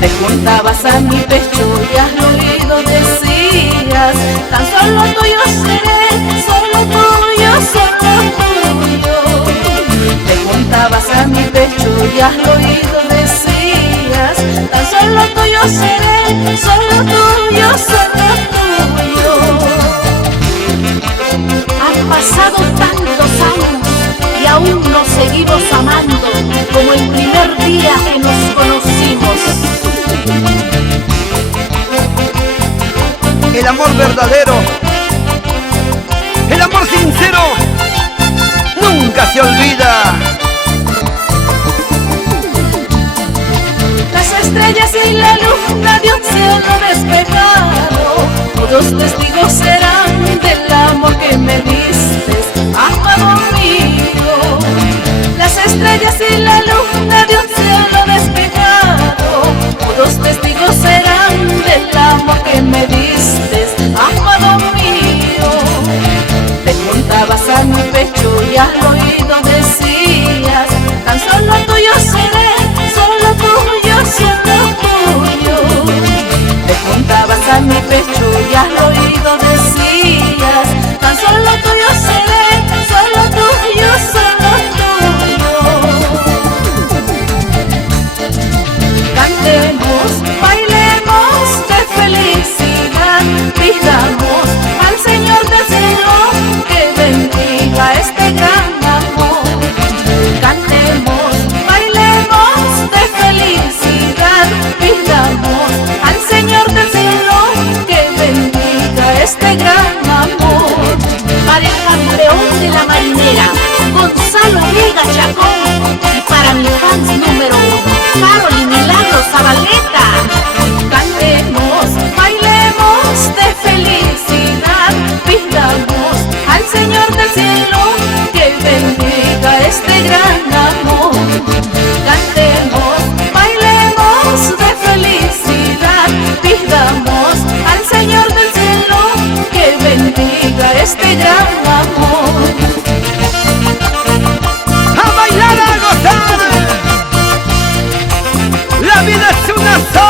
Te juntabas a mi pecho y al oído decías: tan solo tuyo seré, solo tuyo, solo tuyo. Te juntabas a mi pecho y al oído decías: tan solo tuyo seré, solo tuyo, solo tuyo. Han pasado tantos años y aún nos seguimos amando como el primer día que nos conocimos. El amor verdadero, el amor sincero, nunca se olvida. Las estrellas y la luna de un cielo despejado, todos testigos serán del amor que me diste, amado mío. Las estrellas y la luna de un cielo despejado, todos testigos serán del amor que me diste, amado mío. Te juntabas a mi pecho y al oído decías: tan solo tuyo seré, solo tuyo, solo tuyo. Te juntabas a mi pecho y al oído decías: tan solo tuyo seré, solo tuyo, solo tuyo. Cantemos, bailemos de felicidad, pidamos al Señor del cielo que bendiga este gran amor. Cantemos, bailemos de felicidad, pidamos al Señor del cielo que bendiga este gran amor. Para el campeón de la marinera, Gonzalo Vega Chacón, y para mi fans número 1, Carol Milagro Zabaleta. Cantemos, bailemos de felicidad, pidamos al Señor del cielo que bendiga este gran amor. Cantemos, bailemos de felicidad, pidamos al Señor del cielo que bendiga este gran amor. ¡A bailar, a gozar! La vida es una sola.